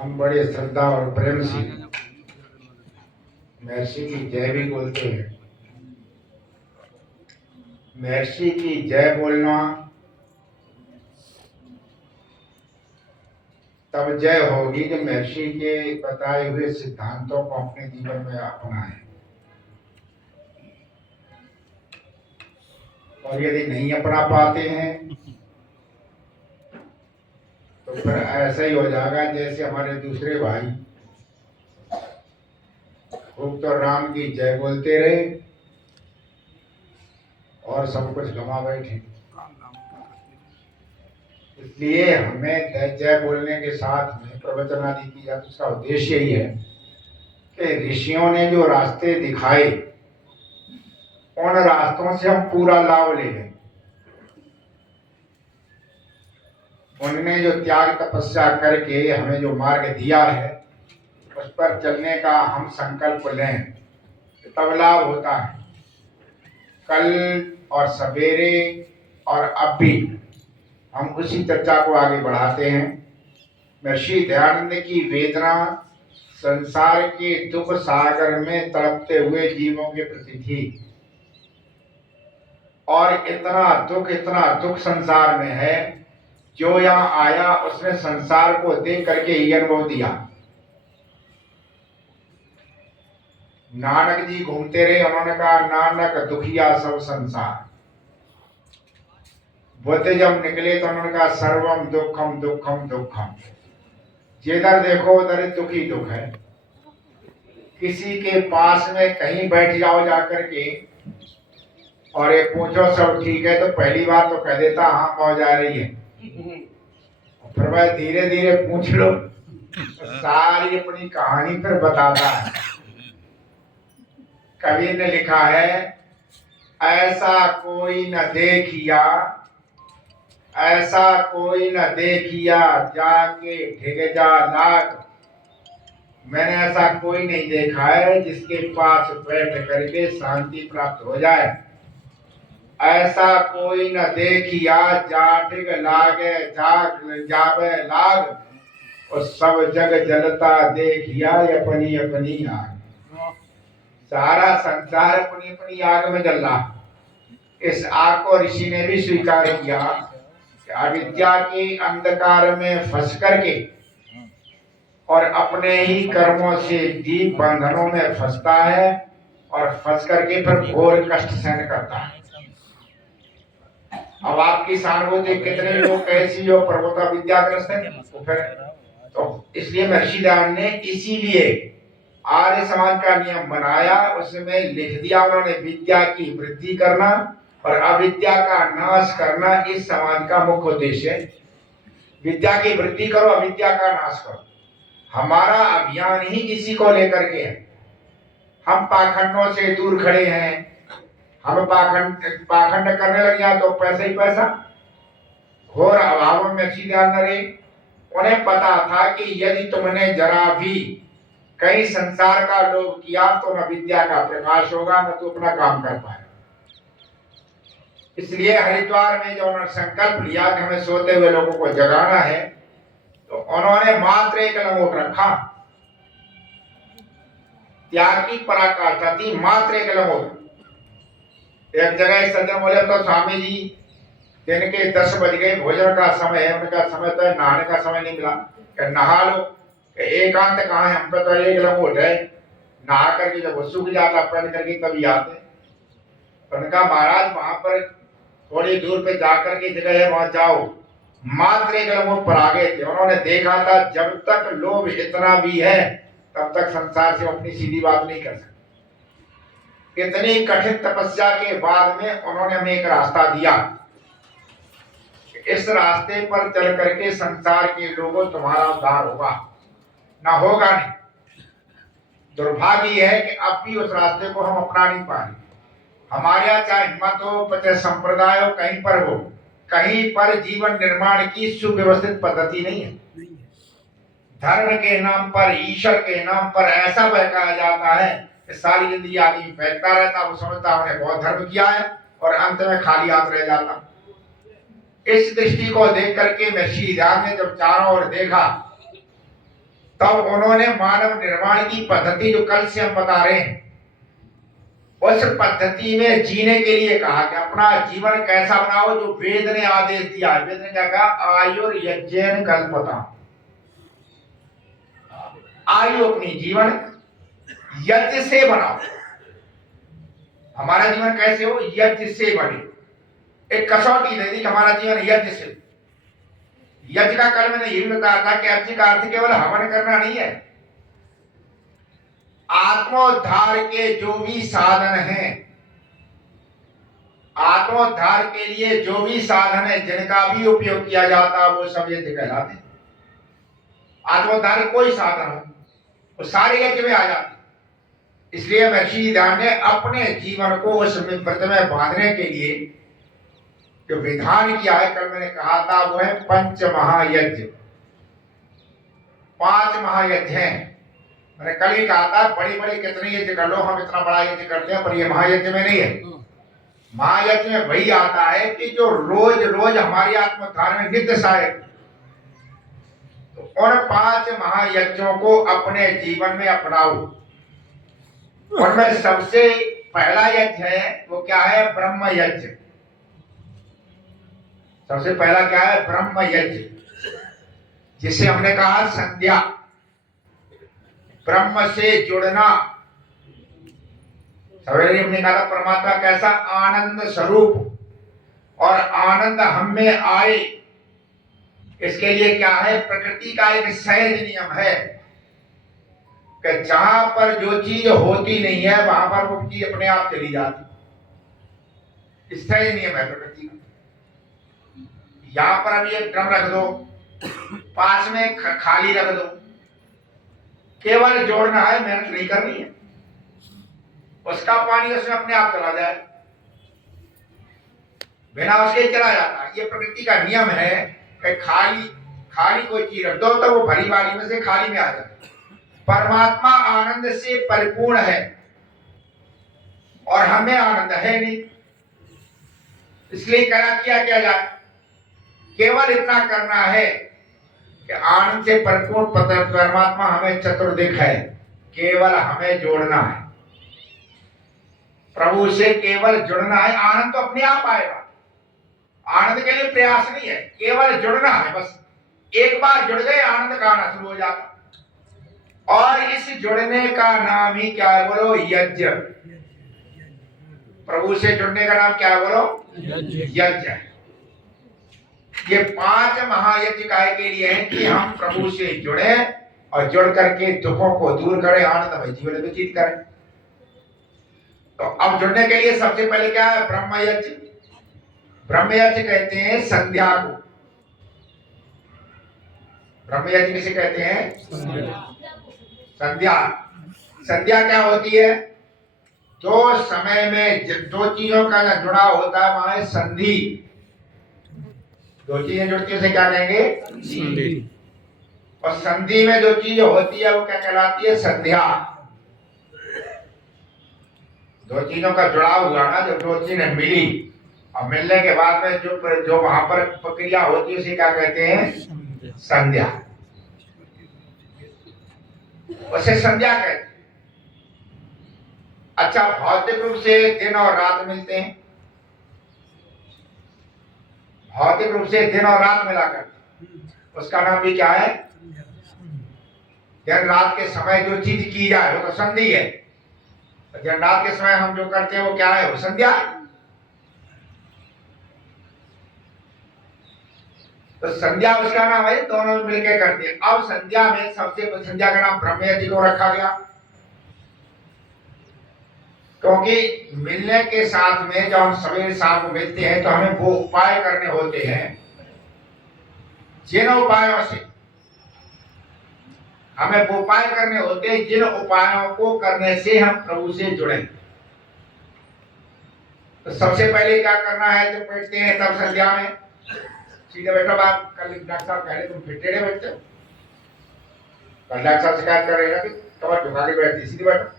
हम बड़े श्रद्धा और प्रेम से महर्षि की जय भी बोलते हैं। महर्षि की जय बोलना तब जय होगी कि महर्षि के बताए हुए सिद्धांतों को अपने जीवन में अपनाएं। और यदि नहीं अपना पाते हैं तो फिर ऐसा ही हो जाएगा जैसे हमारे दूसरे भाई खूब तो राम की जय बोलते रहे और सब कुछ गंवा बैठे। इसलिए हमें जय बोलने के साथ में प्रवचन आदि की जाती, उसका उद्देश्य यही है कि ऋषियों ने जो रास्ते दिखाए उन रास्तों से हम पूरा लाभ ले लें। उन्होंने जो त्याग तपस्या करके हमें जो मार्ग दिया है उस पर चलने का हम संकल्प लें, तब लाभ होता है। कल और सवेरे और अब भी हम उसी चर्चा को आगे बढ़ाते हैं। महर्षि दयानंद की वेदना संसार के दुख सागर में तड़पते हुए जीवों के प्रति थी और इतना दुख संसार में है, जो यहाँ आया उसने संसार को देख करके ही अनुभव दिया। नानक जी घूमते रहे, उन्होंने कहा नानक दुखिया सब संसार। बुद्ध जब निकले तो उन्होंने कहा सर्वम दुखम दुखम दुखम। जिधर देखो उधर दुखी दुख है। किसी के पास में कहीं बैठ जाओ जाकर के और ये पूछो सब ठीक है तो पहली बार तो कह देता हाँ मौज आ रही है। फिर वह धीरे धीरे पूछ लो सारी अपनी कहानी फिर बताता है। कवि ने लिखा है ऐसा कोई न देखिया, ऐसा कोई न देखिया जाके ढिग जा लाग। मैंने ऐसा कोई नहीं देखा है जिसके पास बैठ करके शांति प्राप्त हो जाए। ऐसा कोई न देखिया जाटिग लागे जाग जावे लाग, और सब जग जलता देखिया अपनी अपनी आग। सारा संसार अपनी अपनी आग में जल रहा। इस आग को ऋषि ने भी स्वीकार किया कि अविद्या के अंधकार में फंस करके और अपने ही कर्मों से दीप बंधनों में फंसता है और फंस करके फिर घोर कष्ट सहन करता है। अब आपकी सहानुभूति कितने लोग कैसी जो प्रभुता विद्याग्रस्त है तो इसलिए महर्षि दयानंद ने इसीलिए आर्य समाज का नियम बनाया, उसमें लिख दिया उन्होंने विद्या की वृद्धि करना और अविद्या का नाश करना इस समाज का मुख्य उद्देश्य है। विद्या की वृद्धि करो, अविद्या का नाश करो। हमारा अभियान ही इसी को लेकर के है। हम पाखंडों से दूर खड़े हैं। हम पाखंड करने लग गया तो पैसा ही पैसा। घोर अभाव में सीधा न रहे। उन्हें पता था कि यदि तुमने जरा भी कहीं संसार का लोभ किया तो न विद्या का प्रकाश होगा न तो अपना काम कर पाए। इसलिए हरिद्वार में जो उन्होंने संकल्प लिया कि हमें सोते हुए लोगों को जगाना है तो उन्होंने मात्र एक लंगोट रखा। त्याग की पराकाष्ठा थी, मात्र एक लंगोट। एक जगह सज्जन बोले तो स्वामी जी दिन के 10 बज गए, भोजन का समय है। उनका समय तो नहाने का समय नहीं मिला कि नहा लो। एकांत कहाँ है, हम पे तो एक लंगोट है। नहा करके जब वो सूख जाता पहन करके तभी आते। उनका महाराज वहां पर थोड़ी दूर पे जाकर के जगह है वहां जाओ। मात्र एक लंगोट पर आ गए थे। उन्होंने देखा था जब तक लोभ इतना भी है तब तक संसार से अपनी सीधी बात नहीं कर सकते। इतनी कठिन तपस्या के बाद में उन्होंने हमें एक रास्ता दिया। इस रास्ते पर चल करके संसार के लोगों तुम्हारा उद्धार होगा, ना होगा नहीं। दुर्भाग्य है कि अब भी उस रास्ते को हम अपना नहीं पाए। हमारे यहाँ चाहे मत हो चाहे संप्रदाय हो, कहीं पर हो, कहीं पर जीवन निर्माण की सुव्यवस्थित पद्धति नहीं है। धर्म के नाम पर, ईश्वर के नाम पर ऐसा बहकाया जाता है कि सारी जिंदगी आदमी फैलता रहता, वो समझता उन्हें बहुत धर्म किया है और अंत में खाली हाथ रह जाता। इस दृष्टि को देख करके महर्षि दयानंद ने जब चारों ओर देखा तब उन्होंने मानव निर्माण की पद्धति जो कल से हम बता रहे हैं उस पद्धति में जीने के लिए कहा कि अपना जीवन कैसा बनाओ जो वेद ने आदेश दिया। वेद ने क्या कहा? आयुर्यज्ञेन कल्पता। आयु अपनी जीवन यज्ञ से बनाओ। हमारा जीवन कैसे हो? यज्ञ से बने। एक कसौटी दे दी कि हमारा जीवन यज्ञ से। यज्ञ का कल मैंने ये भी बताया था कि यज्ञ का अर्थ केवल हवन करना नहीं है। आत्मोद्धार के जो भी साधन हैं, आत्मोद्धार के लिए जो भी साधन है जिनका भी उपयोग किया जाता है वो सब यज्ञ कहलाते हैं। आत्मोद्धार के कोई साधन हो वो सारे यज्ञ में आ जाते। इसलिए महर्षि ध्यान ने अपने जीवन को उस व्रत में बांधने के लिए जो विधान किया है, कल मैंने कहा था, वो है पंच महायज्ञ। 5 महायज्ञ हैं। मैंने कल ही कहा था बड़ी बड़ी कितने यज्ञ कर लो, हम इतना बड़ा यज्ञ करते हैं, पर ये महायज्ञ में नहीं है। महायज्ञ में वही आता है कि जो रोज रोज हमारी आत्मोद्धार में नित्य सहायक। तो उन 5 महायज्ञों को अपने जीवन में अपनाओ। उनमें सबसे पहला यज्ञ है वो क्या है? ब्रह्म यज्ञ। सबसे पहला क्या है? ब्रह्म यज्ञ, जिसे हमने कहा संध्या। ब्रह्म से जुड़ना। सवेरे हमने कहा परमात्मा कैसा? आनंद स्वरूप। और आनंद हम में आए इसके लिए क्या है? प्रकृति का एक सहज नियम है कि जहां पर जो चीज होती नहीं है वहां पर वो चीज अपने आप चली जाती। सहज नियम है प्रकृति का। यहां पर अभी एक ड्रम रख दो, पास में खाली रख दो, केवल जोड़ना है, मेहनत नहीं करनी है। उसका पानी उसमें अपने आप चला जाए, बिना उसके चला जाता। ये प्रकृति का नियम है कि खाली कोई चीज रख दो तो वो भरी वाली में से खाली में आ जाए। परमात्मा आनंद से परिपूर्ण है और हमें आनंद है नहीं, इसलिए क्या जाए? केवल इतना करना है कि आनंद से परिपूर्ण परमात्मा हमें चतुर्दिक है, केवल हमें जोड़ना है प्रभु से, केवल जुड़ना है। आनंद तो अपने आप आएगा, आनंद के लिए प्रयास नहीं है, केवल जुड़ना है बस। एक बार जुड़ गए आनंद का आना शुरू हो जाता। और इस जुड़ने का नाम ही क्या है? बोलो यज्ञ। प्रभु से जुड़ने का नाम क्या है? बोलो यज्ञ है। ये 5 महायज्ञ काय के लिए हैं कि हम प्रभु से जुड़े और जुड़ करके दुखों को दूर करें, आनंदमय जीवन व्यतीत करें। तो अब जुड़ने के लिए सबसे पहले क्या है? ब्रह्म यज्ञ। ब्रह्म यज्ञ कहते हैं संध्या को। ब्रह्म यज्ञ किसे कहते हैं? संध्या। संध्या क्या होती है? दो समय में दो चीजों का जुड़ा होता है, वहां है संधि। दो चीजें जुड़ती है उसे क्या कहेंगे? संधि। और संधि में जो चीज होती है वो क्या कहलाती है? संध्या। दो चीजों का जुड़ाव हुआ ना, जब दो चीजें मिली और मिलने के बाद में जो वहां पर प्रक्रिया होती है उसे क्या कहते हैं? संध्या। उसे संध्या कहते हैं। अच्छा, भौतिक रूप से दिन और रात मिलते हैं, भौतिक रूप से दिन और रात मिलाकर उसका नाम भी क्या है? दिन रात के समय जो चीज की जाए वो तो संधि है। दिन रात के समय हम जो करते हैं वो क्या है? वो संध्या है। तो संध्या उसका नाम है, दोनों मिलकर करते हैं। अब संध्या में सबसे संध्या का नाम ब्रह्म यज्ञ को रखा गया, क्योंकि मिलने के साथ में जब हम सवेरे शाम को मिलते हैं तो हमें वो उपाय करने होते हैं जिन उपायों से हमें वो उपाय करने होते हैं जिन उपायों को करने से हम प्रभु से जुड़े। तो सबसे पहले क्या करना है? जब बैठते हैं तब संध्या में सीधे बैठो। बात कल डॉक्टर साहब कह रहे तुम फिर टेढ़े बैठते हो। कल डॉक्टर साहब शिकायत कर रहे हैं कि कमर झुका के बैठती, सीधे बैठो।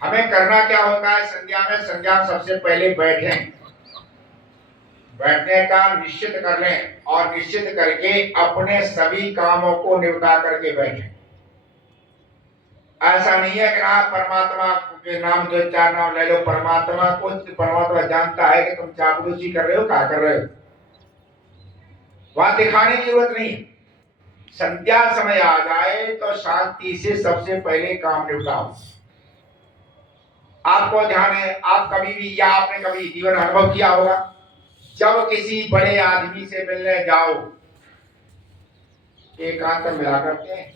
हमें करना क्या होता है संध्या में? संध्या में सबसे पहले बैठें। बैठने का निश्चित कर लें और निश्चित करके अपने सभी कामों को निपटा करके बैठें। ऐसा नहीं है कि आप परमात्मा के नाम दो चार नाम ले लो, परमात्मा जानता है कि तुम चापलूसी कर रहे हो, क्या कर रहे हो, वहां दिखाने की जरूरत नहीं। संध्या समय आ जाए तो शांति से सबसे पहले काम निपटाओ। आपको ध्यान है, आप कभी भी या आपने कभी जीवन अनुभव किया होगा, जब किसी बड़े आदमी से मिलने जाओ एकांत में मिला करते हैं,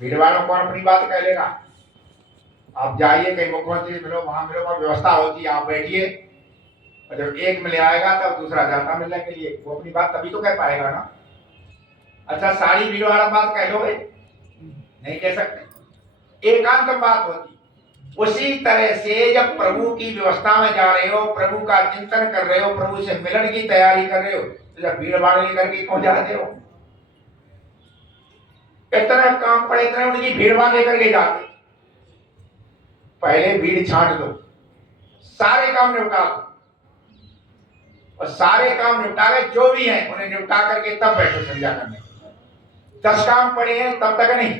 भीड़ वालों कौन अपनी बात कह लेगा। आप जाइए कहीं मुख्यमंत्री से मिलो, वहां मिलो, वहां व्यवस्था होती है, आप बैठिए, और जब एक मिले आएगा तब दूसरा जाता मिलने के लिए, वो अपनी बात तभी तो कह पाएगा ना। अच्छा सारी भीड़ वाला बात कह लोगे, नहीं कह सकते, एकांत में बात होती। उसी तरह से जब प्रभु की व्यवस्था में जा रहे हो, प्रभु का चिंतन कर रहे हो, प्रभु से मिलन की तैयारी कर रहे हो, तो जब भीड़ भाड़ लेकर के क्यों जाते हो। इतना काम पड़े, इतना उनकी भीड़ भाड़ लेकर के जाते, पहले भीड़ छांट दो, सारे काम निपटा दो, और सारे काम निपटा के जो भी है उन्हें निपटा करके तब बैठो संध्या करने। 10 काम पड़े हैं तब तक नहीं।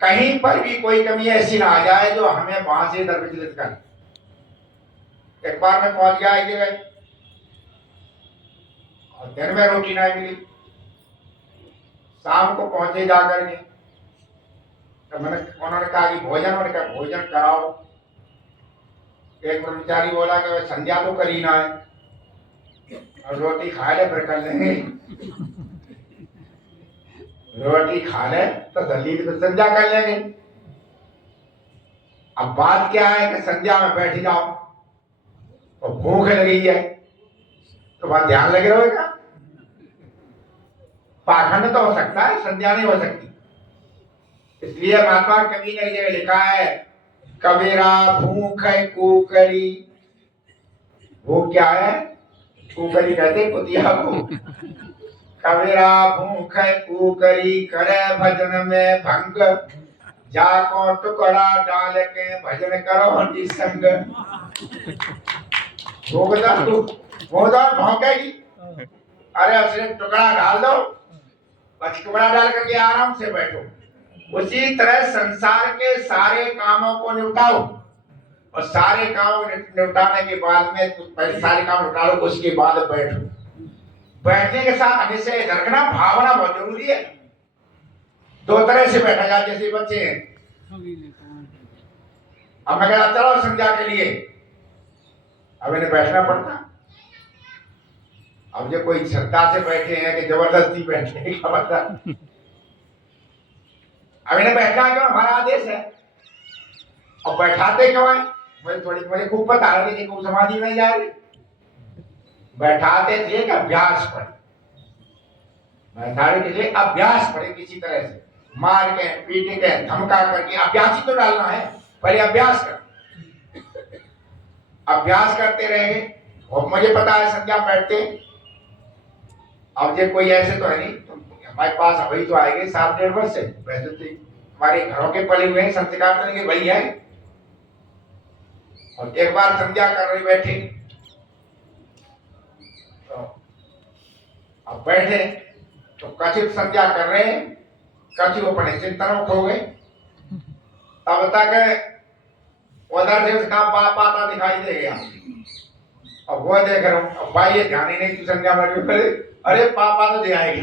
कहीं पर भी कोई कमी ऐसी ना आ जाए जो हमें वहां से इधर विचलित करे। एक बार मैं पहुंच गया एक जगह और दिन में रोटी नहीं मिली, शाम को पहुंचे जाकर के, तो उन्होंने कहा कि भोजन, उन्होंने कहा भोजन कराओ। एक कर्मचारी बोला कि संध्या तो करी ना है, और रोटी खा ले फिर कर लेंगे। रोटी खा ले तो जल्दी तो संध्या कर लेंगे। अब बात क्या है कि संध्या में बैठ जाओ तो भूख लगी है, तो बात ध्यान लगे रहेगा। पाखंड तो हो सकता है, संध्या नहीं हो सकती। इसलिए महात्मा कवि ने जगह लिखा है, कबीरा भूख है कुकरी। वो क्या है, कुकरी कहते कुतिया को। कबीरा भूख है कुकरी, करे भजन में भंग, जाको टुकड़ा डाल के भजन करो निसंग। वो भौंकेगी, अरे असली टुकड़ा डाल दो, बस टुकड़ा डाल करके आराम से बैठो। उसी तरह संसार के सारे कामों को निपटाओ, और सारे काम निपटाने के बाद में पहले सारे काम निपटा लो, उसके बाद बैठो। बैठने के साथ हमेशा रखना, भावना बहुत जरूरी है। 2 तरह से बैठा जाए, जैसे बच्चे हैं, अब मैं कहता चलो संध्या के लिए, अब इन्हें बैठना पड़ता। अब जो कोई श्रद्धा से बैठे हैं कि जबरदस्ती बैठने का मतलब, अब इन्हें बैठना क्यों, हमारा आदेश है। और बैठाते क्यों है, मुझे खूब पता है कि खूब समाधि में जा रहे, बैठाते थे कि अभ्यास पड़े, बैठाने के लिए अभ्यास पड़े, किसी तरह से मार के पीटे के धमका करके अभ्यास ही तो डालना है। पहले अभ्यास कर, अभ्यास करते रहेंगे। और मुझे पता है संध्या बैठते, अब ये कोई ऐसे तो है नहीं, तो हमारे पास अभी तो आएंगे 7-1.5 वर्ष से, वैसे तो हमारे घरों के पले हुए हैं, संस्कार करने के वही है। और एक बार संध्या कर रहे बैठे, तो अब बैठे तो कथित संध्या कर रहे हैं, कथित अपने चिंतन खो गए। तब तक उधर से उसका बाप आता दिखाई दे गया, अब वो देख रहा हूँ, अब भाई ये ध्यान ही नहीं, तू संध्या में अरे पापा तो दे आएगी।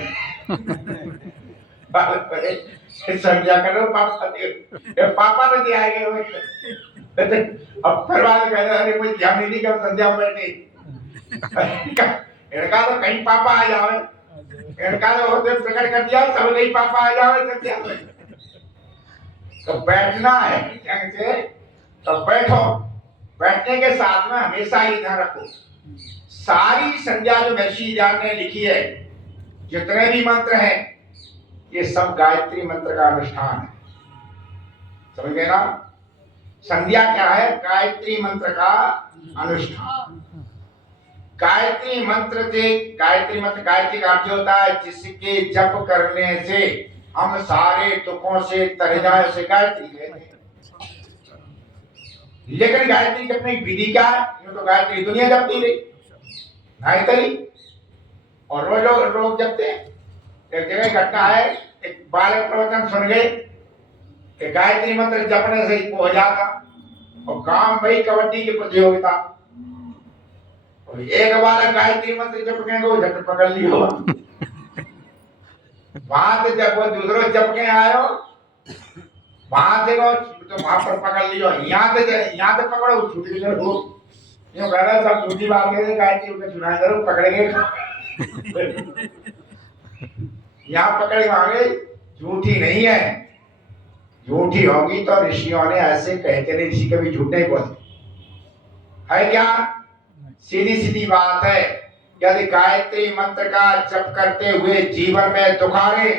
संध्या करो पापा तो दे आएंगे। अब फिर बाद कह रहे अरे कोई ध्यान ही नहीं कर संध्या में बैठे, इनका तो कहीं पापा आ जावे, इनका तो होते प्रकट कर दिया सब कहीं पापा आ जावे संध्या में। तो बैठना है ढंग से, तो बैठो। बैठने के साथ में हमेशा ही ध्यान रखो, सारी संध्या जो महर्षि ज्ञान ने लिखी है, जितने भी मंत्र हैं, ये सब गायत्री मंत्र का अनुष्ठान है। समझ गए ना, संध्या क्या है, गायत्री मंत्र का अनुष्ठान। गायत्री मंत्र से, गायत्री मंत्र, गायत्री का अर्थ होता है जिसके जप करने से हम सारे दुखों से तर जाए, उसे गायत्री कहते हैं। लेकिन गायत्री जपने की विधि क्या है? यूं तो गायत्री दुनिया जपती रही, गायत्री, और रोज लोग लोग जपते हैं। एक जगह घटना है, एक बालक प्रवचन सुन गए कि गायत्री मंत्र जपने से ही हो जाता, और गांव में ही कबड्डी की प्रतियोगिता, और एक बालक गायत्री मंत्र जपने को झट पकड़ लियो। वहां से जब वो दूसरों जप के आयो, वहां से वो तो वहां पर पकड़ लियो, यहाँ से पकड़ो छूट गई वो, यूं कह रहा सब झूठी बात है, गायत्री को सुना करो पकड़ेंगे। यहाँ पकड़ मांगे, झूठी नहीं है, झूठी होगी तो ऋषियों ने ऐसे कहते नहीं, ऋषि कभी झूठ नहीं बोलते है क्या? सीधी सीधी बात है, यदि गायत्री मंत्र का जप करते हुए जीवन में दुख आ रहे,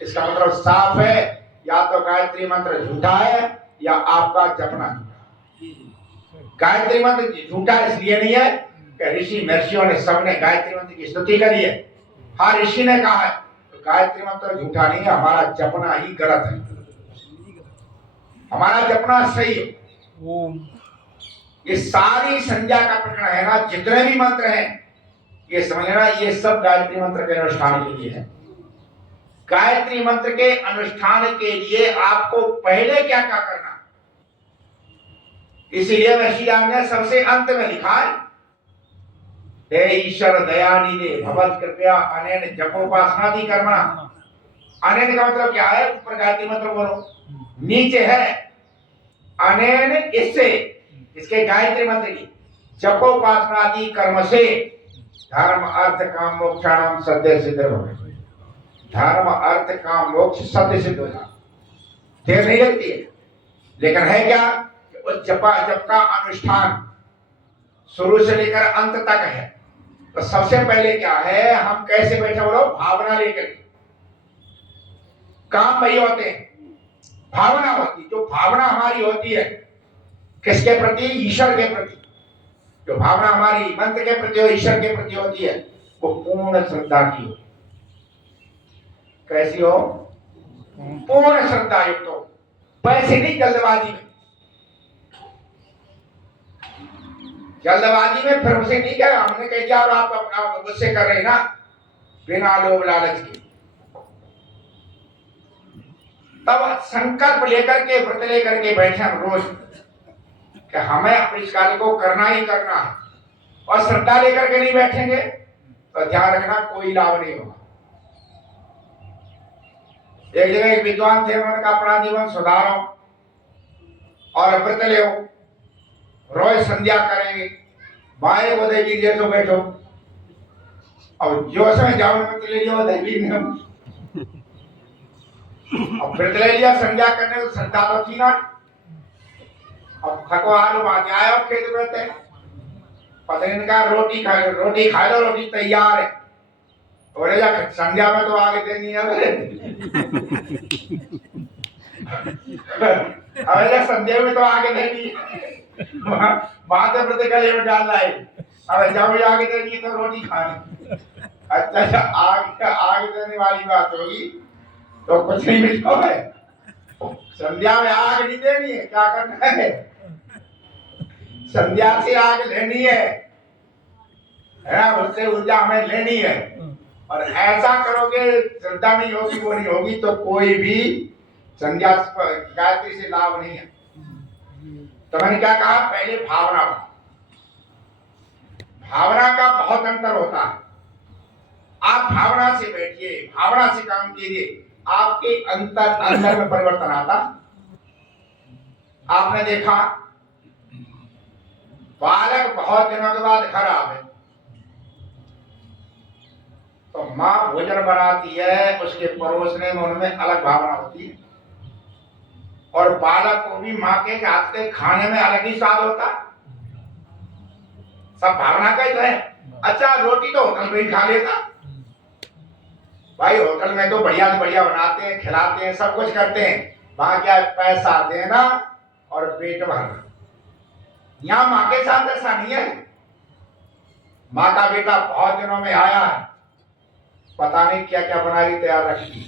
इसका मतलब साफ है, या तो गायत्री मंत्र झूठा है या आपका जपना झूठा। गायत्री मंत्र झूठा इसलिए नहीं है कि ऋषि महर्षियों ने सबने गायत्री मंत्र की स्तुति करी है, हाँ ऋषि ने कहा है, तो गायत्री मंत्र झूठा नहीं है, हमारा जपना ही गलत है, हमारा जपना सही है। ये सारी संज्ञा का प्रकरण है ना, जितने भी मंत्र हैं ये समझ लेना, ये सब गायत्री मंत्र के अनुष्ठान के लिए है। गायत्री मंत्र के अनुष्ठान के लिए आपको पहले क्या क्या करना, इसीलिए ऋषि ने सबसे अंत में लिखा है, हे ईश्वर दयानिधे भगवत कृपया अनेन जपोपासनादि कर्मणा। अनेन का मतलब क्या है? ऊपर गायत्री मंत्र बोलो, नीचे है अनेन इससे, इसके गायत्री मंत्र की जपोपासनादि कर्म से धर्म अर्थ काम मोक्षाणाम सद्य सिद्ध भवे। धर्म अर्थ काम मोक्ष सत्य सिद्ध हो जाता, देर नहीं लगती है। लेकिन है क्या? उस जप का अनुष्ठान शुरू से लेकर अंत तक है। तो सबसे पहले क्या है, हम कैसे बैठे बोलो, भावना लेकर। काम वही होते हैं, भावना होती, जो भावना हमारी होती है किसके प्रति? ईश्वर के प्रति। जो भावना हमारी मंत्र के प्रति और ईश्वर के प्रति होती है वो पूर्ण श्रद्धा की हो। कैसी हो? पूर्ण श्रद्धा युक्त हो, वैसे नहीं जल्दबाजी में। जल्दबाजी में फिर उसे नहीं कहा, हमने कह दिया और आप गुस्से कर रहे ना, बिना लोभ लालच के। तब संकल्प लेकर के, व्रत लेकर के बैठे हम रोज कि हमें अपने इस कार्य को करना ही करना है, और श्रद्धा लेकर के नहीं बैठेंगे तो ध्यान रखना कोई लाभ नहीं होगा। एक जगह एक विद्वान थे, उन्होंने कहा अपना जीवन सुधारो और व्रत ले, रोज संध्या करेंगे, बाएं को देवी जैसो बैठो, और जो समय जाओ व्रत ले लियो देवी ने, अब व्रत ले लिया, संध्या करने को श्रद्धा तो थी ना। अब थको हाल वहां आयो खेत में थे, पत्नी ने कहा रोटी खा लो, रोटी तैयार है, बोले जा संध्या में तो आगे देनी है। अब संध्या में तो आगे देनी है, वहां से व्रत गले में डाल लाए, अब जब आगे देनी तो रोटी खानी। अच्छा आगे देने वाली बात होगी तो कुछ नहीं मिलता है, संध्या में आग नहीं देनी है, क्या करना है? संध्या से आग लेनी है, उससे ऊर्जा हमें लेनी है। और ऐसा करोगे, श्रद्धा नहीं होगी, वो नहीं होगी तो कोई भी संध्या गायत्री से लाभ नहीं है। तो मैंने क्या कहा, पहले भावना, भावना का बहुत अंतर होता है। आप भावना से बैठिए, भावना से काम कीजिए, आपके अंदर में परिवर्तन आता। आपने देखा बालक बहुत दिनों के बाद घर आवे तो माँ भोजन बनाती है, उसके परोसने में उनमें अलग भावना होती है, और बालक को भी माँ के हाथ के खाने में अलग ही स्वाद होता। सब भावना का ही तो है। अच्छा रोटी तो होटल में ही खा लेता भाई, होटल में तो बढ़िया से बढ़िया बनाते हैं, खिलाते हैं, सब कुछ करते हैं, वहां क्या पैसा देना और पेट भरना। यहाँ माँ के साथ ऐसा नहीं है। माँ का बेटा बहुत दिनों में आया है, पता नहीं क्या क्या बना के तैयार रखी,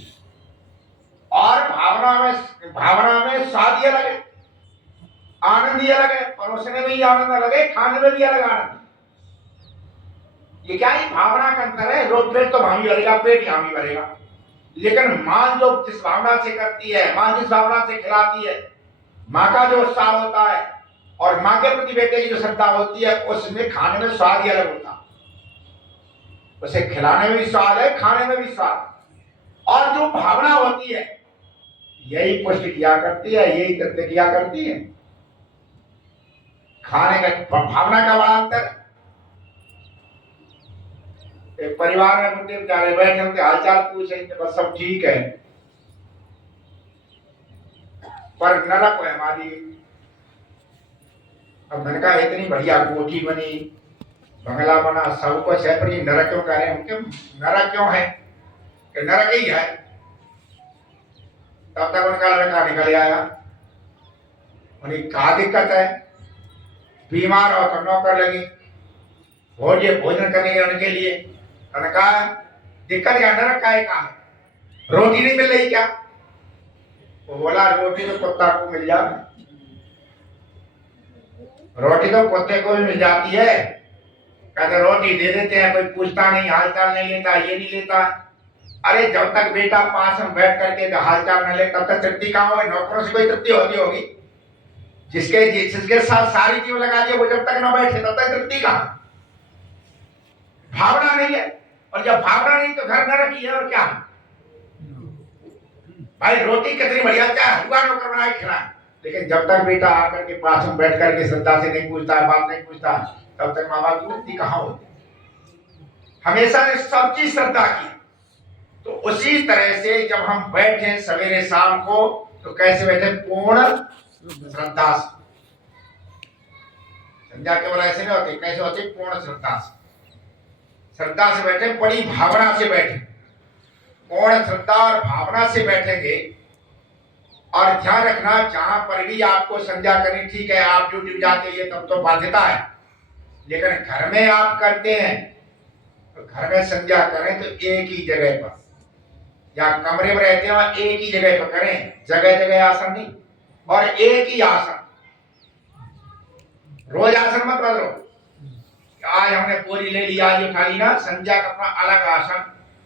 और भावना में स्वाद ये लगे। आनंद ही अलग है, परोसने में ही आनंद अलग है, खाने में भी अलग आनंद है। ये क्या है, भावना का अंतर है। रोज पेट तो हामी भरेगा, पेट ही हामी भरेगा, लेकिन मां जो जिस भावना से करती है, मां जिस भावना से खिलाती है, मां का जो उत्साह होता है और मां के प्रति बेटे की जो श्रद्धा होती है, उसमें खाने में स्वाद ही अलग होता है। उसे खिलाने में भी स्वाद है, खाने में भी स्वाद। और जो भावना होती है यही पुष्टि किया करती है, यही कृत्य किया करती है। खाने का भावना का बड़ा अंतर है। एक परिवार में मुद्दे बेचारे बैठे उनके हालचाल पूछे तो बस सब ठीक है, पर नरक है हमारी। अब मैंने कहा इतनी बढ़िया कोठी बनी, बंगला बना, सब कुछ है, पर ये नरक क्यों कह रहे हैं? क्यों नरक क्यों है? कि नरक ही है। तब तक उनका लड़का निकल आया, उन्हें क्या दिक्कत है? बीमार हो तो नौकर लगी, भोजन करने के उनके लिए। उन्होंने कहा दिक्कत क्या, नरक का है, कहा रोटी नहीं मिल रही क्या? वो बोला रोटी तो कुत्ता को मिल जाए, रोटी तो कुत्ते को भी मिल जाती है। कहते रोटी दे देते हैं, कोई पूछता नहीं, हालचाल नहीं लेता, ये नहीं लेता। अरे जब तक बेटा पास में बैठ करके हालचाल न ले तब तक तृप्ति कहाँ होगी? नौकरों से कोई तृप्ति होती होगी? जिसके साथ सारी जीवन लगा दिया, वो जब तक न बैठे तब तक तृप्ति कहाँ? भावना नहीं है, और जब भावना नहीं तो घर नरक ही है। और क्या भाई, रोटी कितनी बढ़िया, चाहे हलवा नौकर बना के खिलाए, लेकिन जब तक बेटा आकर के पास में बैठ करके श्रद्धा से नहीं पूछता, बात नहीं पूछता, तब तक माँ बाप की तृप्ति कहाँ होती? हमेशा ने सब चीज श्रद्धा की। तो उसी तरह से जब हम बैठे सवेरे शाम को, तो कैसे बैठे? पूर्ण श्रद्धा से। संध्या केवल ऐसे नहीं होती, कैसे होती? पूर्ण श्रद्धा से। श्रद्धा से बैठे, बड़ी भावना से बैठे, पूर्ण श्रद्धा और भावना से बैठेंगे। और ध्यान रखना, जहां पर भी आपको संध्या करनी, ठीक है आप ड्यूटी जाते हैं तब तो बाध्यता है, लेकिन घर में आप करते हैं तो घर में संध्या करें तो एक ही जगह पर, या कमरे में रहते हैं एक ही जगह पर करें, जगह जगह आसन नहीं, और एक ही आसन। रोज आसन मत बदलो। आज हमने पूरी ले ली, आज उठा ली ना, संध्या का अपना अलग आसन,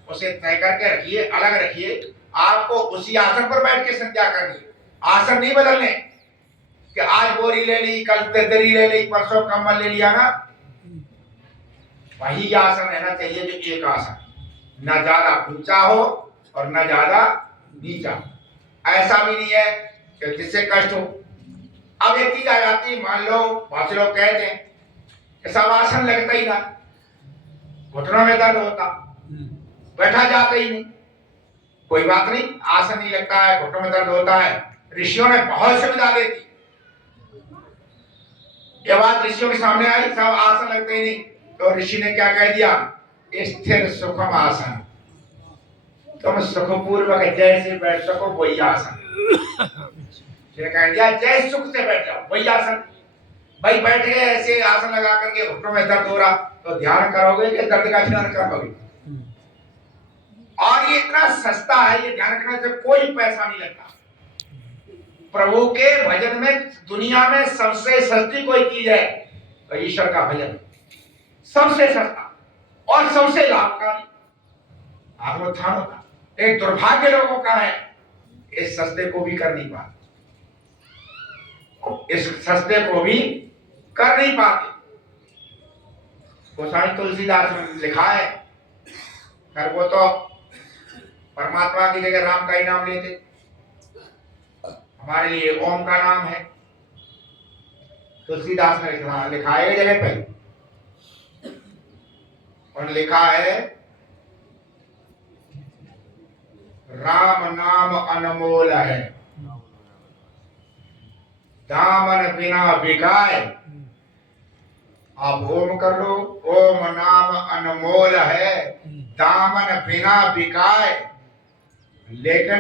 उसे तय करके रखिए, अलग रखिए। आपको उसी आसन पर बैठ के संध्या करनी, आसन नहीं बदलने कि आज बोरी ले ली, कल दरी ले ली, परसों कम्बल ले लिया ना। वही आसन रहना चाहिए जो एक आसन, न ज्यादा ऊंचा हो और न ज्यादा नीचा। ऐसा भी नहीं है कि जिससे कष्ट हो। अब एक चीज आ जाती, मान लो बहुत से लोग कहते हैं कि सब आसन लगता ही ना, घुटनों में दर्द होता, बैठा जाता ही नहीं। कोई बात नहीं, आसन नहीं लगता है, घुटनों में दर्द होता है, ऋषियों ने बहुत सुविधा दी थी। ये बात ऋषियों के सामने आई, सब आसन लगते ही नहीं, तो ऋषि ने क्या कह दिया? स्थिर सुखम आसन, तुम सुखपूर्वक जैसे बैठ सको वही आसन। कह दिया जय सुख से बैठ जाओ, वही आसन। भाई बैठ गए ऐसे आसन लगा करके, घुटनों में दर्द हो रहा, तो ध्यान करोगे कि दर्द का ध्यान करोगे? और ये इतना सस्ता है, ये ध्यान रखने से कोई पैसा नहीं लगता। प्रभु के भजन में दुनिया में सबसे सस्ती कोई चीज है तो ईश्वर का भजन, सबसे सस्ता और सबसे लाभकारी। आत्मोत्थान होता। एक दुर्भाग्य लोगों का है, इस सस्ते को भी कर नहीं पाते, इस सस्ते को भी कर नहीं पाते। गोस्वामी तुलसीदास ने लिखा है, कर वो तो परमात्मा की जगह राम का ही नाम लेते, हमारे लिए ओम का नाम है। तुलसीदास ने लिखा है जगह पे, और लिखा है राम नाम अनमोल है, दामन बिना बिकाए। आप ओम कर लो, ओम नाम अनमोल है, दामन बिना बिकाए। लेकिन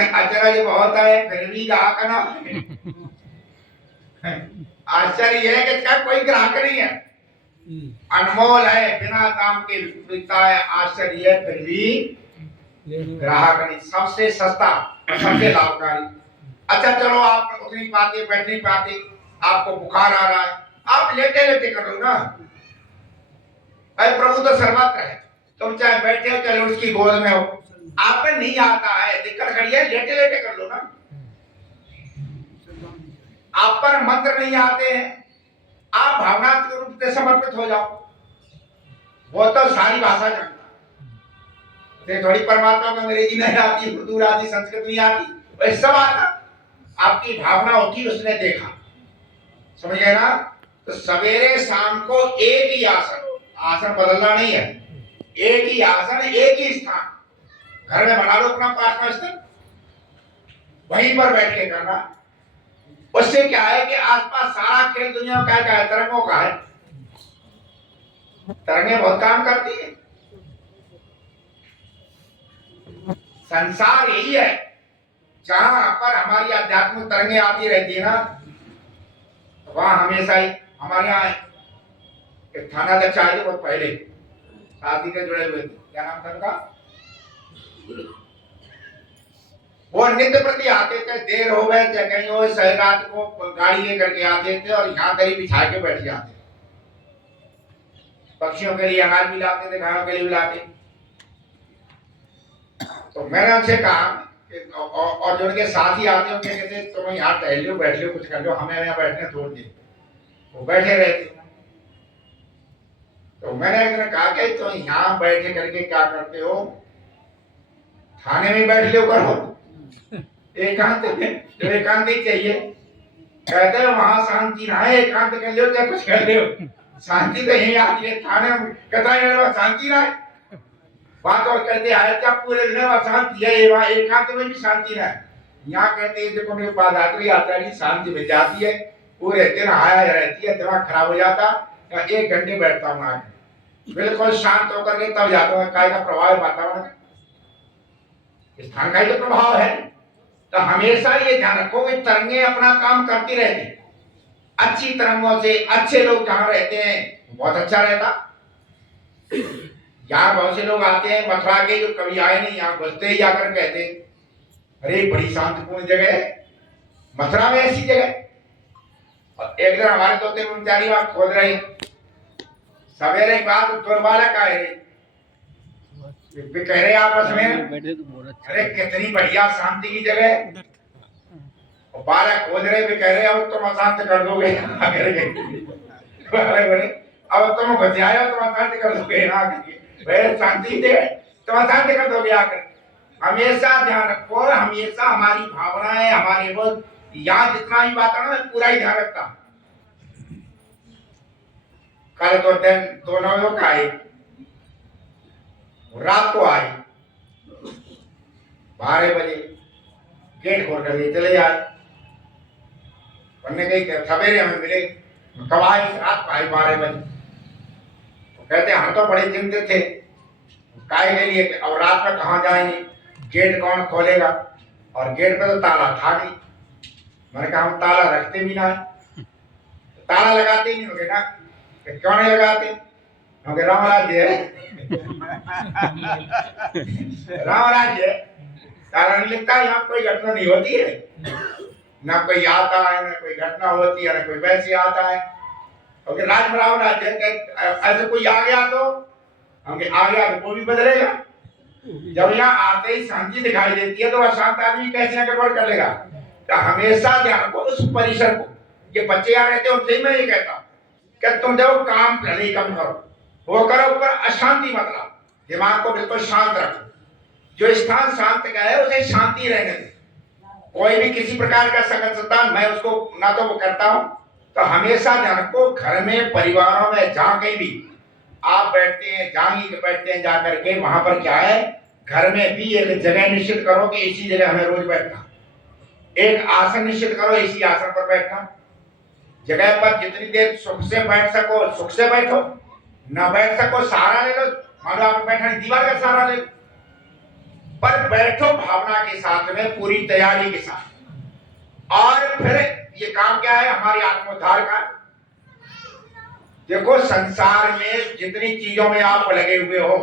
अचरज बहुत है, फिर भी ग्राहक ना। आश्चर्य है कि क्या कोई ग्राहक नहीं है, अनमोल है, बिना दाम के बिकता है। आश्चर्य है फिर भी ग्राहक नहीं। सबसे सस्ता और सबसे लाभकारी अच्छा चलो आप उठ नहीं पाते, बैठ नहीं पाते, आपको बुखार आ रहा है, आप लेटे लेटे कर लो ना। अरे प्रभु तो सर्वत्र है, तुम चाहे बैठे हो चाहे उसकी गोद में हो, आप पे नहीं आता है, दिक्कत खड़ी है, लेटे लेटे कर लो ना। आप पर मंत्र नहीं आते हैं, आप भावनात्मक रूप से समर्पित हो जाओ। वो तो सारी भाषा जानता है, थोड़ी परमात्मा को अंग्रेजी नहीं आती, उर्दू आती, संस्कृत नहीं आती, वैसे सब आता। आपकी भावना होगी, उसने देखा, समझ गए ना। तो सवेरे शाम को एक ही आसन, आसन बदलना नहीं है, एक ही आसन, एक ही स्थान, घर में बना लो अपना प्रार्थना स्थल, वहीं पर बैठ के करना। उससे क्या है कि आसपास सारा खेल दुनिया का क्या है, तरंगों का है। तरंगे बहुत काम करती है, संसार यही है, जहां पर हमारी आध्यात्मिक तरंगे आती रहती है ना, वहां हमेशा ही हमारे यहाँ एक थाना अध्यक्ष आए थे बहुत पहले, शादी से जुड़े हुए थे, क्या नाम था उनका, वो नित्य प्रति आते थे, देर हो गए चाहे कहीं हो, शहर रात को गाड़ी लेकर के आते थे और यहाँ करीब बिछा के बैठ जाते। पक्षियों के लिए अनाज भी लाते थे, गायों के लिए भी लाते। तो मैंने उनसे कहा और जो उनके साथ ही आते होंगे, कहते तुम यहाँ टहल लो, बैठ लो, कुछ कर लो, हमें यहाँ बैठने छोड़ दे। वो बैठे रहते। तो मैंने एक दिन कहा कि तुम यहाँ बैठे करके क्या करते हो, थाने में बैठ लो करो, एकांत में, जो एकांत ही चाहिए। कहते हैं वहां शांति ना है, एकांत कर लो चाहे कुछ कर लो, शांति तो यही आती है, थाने में कहता है शांति ना है। बात और कहते हैं क्या पूरे दिन शांति है, वहां एकांत में भी शांति ना है। यहाँ कहते हैं देखो मेरे पास आकर आता है, शांति मिल जाती है, पूरे दिन आया रहती है, दिमाग खराब हो जाता, या 1 घंटे बैठता हूँ आगे, बिल्कुल शांत होकर के तब जाता हूँ। काय का प्रभाव है वातावरण, स्थान का ही तो प्रभाव है। तो हमेशा ये ध्यान रखो कि तरंगे अपना काम करती रहती, अच्छी तरंगों से अच्छे लोग जहां रहते हैं बहुत अच्छा रहता। यहाँ बहुत से लोग आते हैं मथुरा के, जो कभी आए नहीं, यहाँ बसते ही जाकर कहते हैं अरे बड़ी शांतिपूर्ण जगह है, मथुरा में ऐसी जगह। और एक दिन हमारे 2-3 कर्मचारी वहां खोद रहे, सवेरे बात दुर्बालक आए, कह रहे आपस में अरे कितनी बढ़िया शांति की जगह है, और बालक खोज रहे भी कह रहे अब तुम अशांत कर दोगे अब तुम घुस जाए तुम अशांत कर दोगे ना, शांति दे तुम अशांत कर दोगे आकर। हमेशा ध्यान रखो, हमेशा हमारी भावनाएं, हमारे वो यहाँ जितना भी वातावरण है पूरा ही ध्यान रखता। कल तो दिन दोनों लोग आए, रात को आए 12 बजे, गेट खोल कर चले आए। उन्होंने कही सवेरे हमें मिले, कब आए, रात को आए 12 बजे। तो कहते हम तो बड़े चिंतित थे काय के लिए, और रात में कहाँ जाएंगे, गेट कौन खोलेगा, और गेट पे तो ताला था नहीं। मैंने कहा हम ताला रखते भी ना, ताला लगाते ही नहीं होगे ना, क्यों नहीं लगाते, क्योंकि राम राज्य है राम राज्य है, ताला नहीं लगता, यहाँ कोई घटना नहीं होती है, ना कोई आता है, ना कोई घटना होती है, ना कोई वैसे आता है, क्योंकि राज राम राज्य है। ऐसे कोई आ गया तो हमके आ गया तो कोई भी बदलेगा। जब यहाँ आते ही शांति दिखाई देती है तो अशांत आदमी कैसे ना गड़बड़ कर लेगा। तो हमेशा ध्यान रखो उस परिसर को। ये बच्चे यहाँ रहते हैं उनसे ही मैं ये कहता हूँ कि तुम जब काम भले कम करो, वो करो, पर अशांति मत लाओ, दिमाग को बिल्कुल शांत रखो। जो स्थान शांत का है उसे शांति रहने दे। कोई भी किसी प्रकार का संकटता मैं उसको ना तो वो करता हूँ। तो हमेशा ध्यान रखो, घर में, परिवारों में, जहाँ कहीं भी आप बैठते हैं, जहाँ ही बैठते हैं जाकर के, वहां पर क्या है, घर में भी एक जगह निश्चित करो कि इसी जगह हमें रोज बैठना। एक आसन निश्चित करो, इसी आसन पर बैठना। जगह पर जितनी देर सुख से बैठ सको सुख से बैठो, ना बैठ सको सहारा ले लो, मान लो आप बैठा दीवार का सहारा ले लो, पर बैठो भावना के साथ में, पूरी तैयारी के साथ। और फिर ये काम क्या है, हमारे आत्मोद्धार का। देखो संसार में जितनी चीजों में आप लगे हुए हो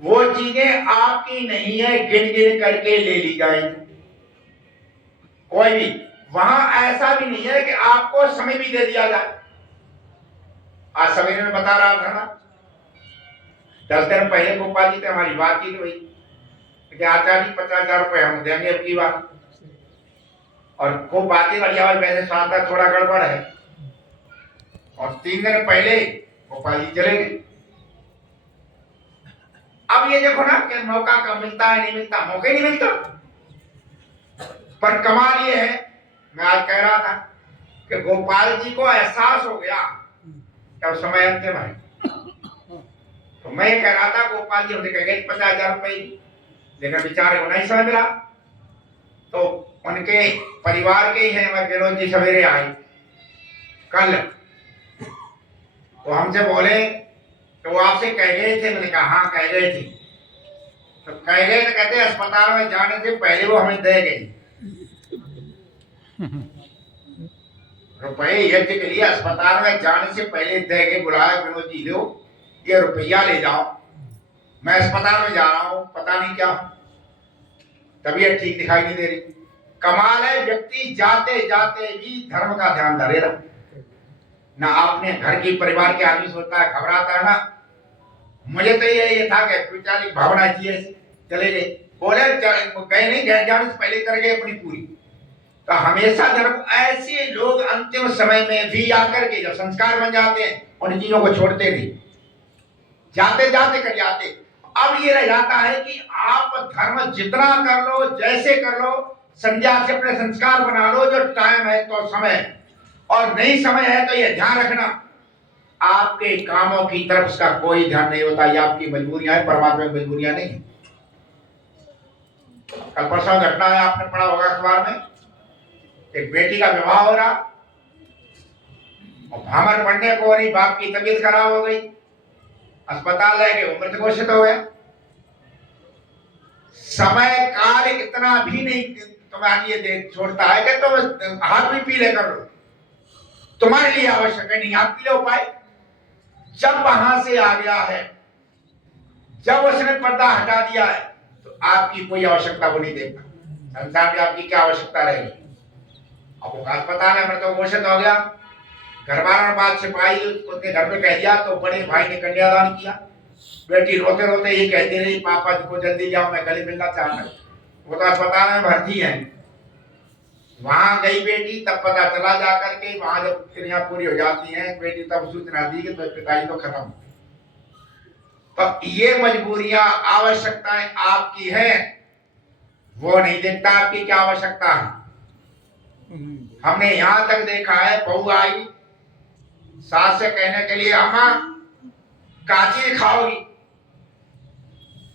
वो चीजें आपकी नहीं है, गिन गिन करके ले ली जाएंगी। कोई भी वहां ऐसा भी नहीं है कि आपको समय भी दे दिया जाए। आज सवेरे में बता रहा था ना, 10 दिन पहले गोपाल जी से हमारी बातचीत हुई कि आचार्य जी 50,000 रुपए हम देंगे अब की बार, और वो बातें बढ़िया हुई, वैसे स्वास्थ्य थोड़ा गड़बड़ है। और 3 दिन पहले गोपाल जी चले गए। अब ये देखो ना कि मौका कब मिलता है, नहीं मिलता, मौका नहीं मिलता। पर कमाल ये है, मैं आज कह रहा था कि गोपाल जी को एहसास हो गया कि अब समय अंतिम है। तो मैं कह रहा था गोपाल जी हमसे कह गए 50,000 रुपए, लेकिन बेचारे को नहीं समय मिला। तो उनके परिवार के ही हैं, विनोद जी सवेरे आए कल, तो हमसे बोले तो वो आपसे कह गए थे। मैंने कहा हाँ कह गए थे। तो कह गए तो कहते अस्पताल में जाने से पहले वो हमें दे गई रुपए यज्ञ के लिए। अस्पताल में जाने से पहले दे गए, बुलाया विनोद जी लो ये रुपया ले जाओ, मैं अस्पताल में जा रहा हूँ, पता नहीं क्या तबीयत ठीक दिखाई नहीं दे रही। कमाल है, व्यक्ति जाते जाते भी धर्म का ध्यान धरे रहा ना। आपने घर की परिवार के आदमी सोचता है, घबराता है ना। मुझे तो ये था कि वैचारिक भावना चाहिए, चले गए, बोले गए नहीं, गए जाने से पहले कर गए अपनी पूरी। तो हमेशा धर्म ऐसे लोग अंतिम समय में भी आकर के जब संस्कार बन जाते हैं उन चीजों को छोड़ते नहीं, जाते जाते कर जाते। अब ये रह जाता है कि आप धर्म जितना कर लो, जैसे कर लो, संध्या से अपने संस्कार बना लो, जो टाइम है तो समय, और नहीं समय है तो ये ध्यान रखना आपके कामों की तरफ उसका कोई ध्यान नहीं होता। ये आपकी मजबूरियां हैं, परमात्मा की मजबूरियां नहीं है। कल परसों घटना है, आपने पढ़ा होगा अखबार में, एक बेटी का विवाह हो रहा और भामर पड़ने को नहीं, बाप की तबीयत खराब हो गई, अस्पताल ले गए, मृत घोषित हो गया। समय काल इतना भी नहीं तुम्हारे लिए छोड़ता है कि तुम हाथ भी पीले कर लो, तुम्हारे लिए आवश्यक है, नहीं हाथ पीले हो पाए। जब वहां से आ गया है, जब उसने पर्दा हटा दिया है, तो आपकी कोई आवश्यकता वो नहीं देगा। संसार में आपकी क्या आवश्यकता रहेगी। अब वो अस्पताल है, मृत घोषित हो गया, घर वालों ने बात छिपाई, उसके घर में कह दिया, तो बड़े भाई ने कन्यादान किया। बेटी रोते रोते ये कहती रही पापा जी को जल्दी जाओ, मैं गले मिलना चाहता हूँ। वो तो अस्पताल में भर्ती है। वहां गई बेटी, तब पता चला जाकर के, वहां जब क्रिया पूरी हो जाती है बेटी तब सूचना दी कि तो पिताजी तो खत्म। तो ये मजबूरियां, आवश्यकताएं आपकी है, वो नहीं देखता आपकी क्या आवश्यकता है। हमने यहां तक देखा है, बहू आई सास से कहने के लिए अम्मा काची खाओगी,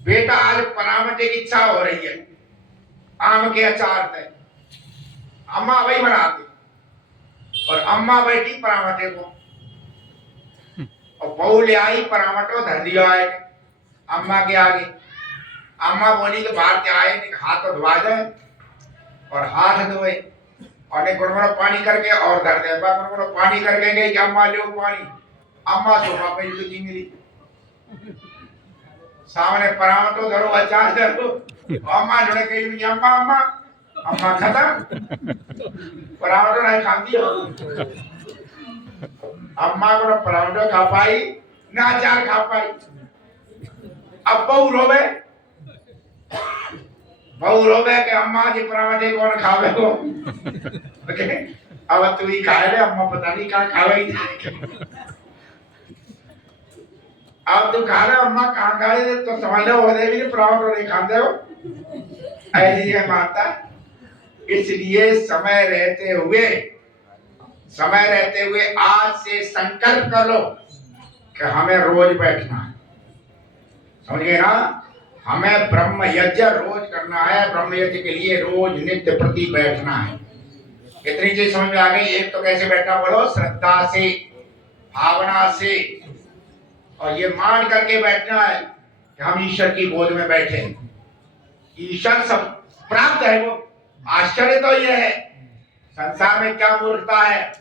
बेटा आज परामठे की इच्छा हो रही है, आम के अचार से, अम्मा वही बनाती, और अम्मा बैठी परामठे को, और बहू ले आई परामठो धर दिया है अम्मा के आगे। अम्मा बोली कि बाहर के आए हाथ तो धोआ जाए, और हाथ धोए और गुनगुना पानी करके और धर दे, गुनगुना पानी करके गई कि अम्मा लो पानी। अम्मा सोफा पे जी मिली, सामने परामठो धरो, अचार धरो, अम्मा जुड़े गई, अम्मा अम्मा अम्मा खत्म, परामठो नहीं खाती हो। अम्मा को ना परामठो खा पाई ना अचार खा पाई। अब बहू रोवे कि अम्मा जी परामठे कौन खावे को। अब तू ही खाए रे, अम्मा पता नहीं कहाँ खावे। अब तू खा रहे, अम्मा कहाँ खाए, तो समझ लो हो भी परामठो नहीं खाते हो, ऐसी है माता। इसलिए समय रहते हुए आज से संकल्प कर लो कि हमें रोज बैठना है, समझिए ना, हमें ब्रह्म यज्ञ रोज करना है। ब्रह्म यज्ञ के लिए रोज नित्य प्रति बैठना है। इतनी चीज समझ में आ गई। एक तो कैसे बैठना, बोलो, श्रद्धा से, भावना से, और ये मान करके बैठना है कि हम ईश्वर की गोद में बैठे, ईश्वर सब प्राप्त है। वो आश्चर्य तो ये है, संसार में क्या मूर्खता है।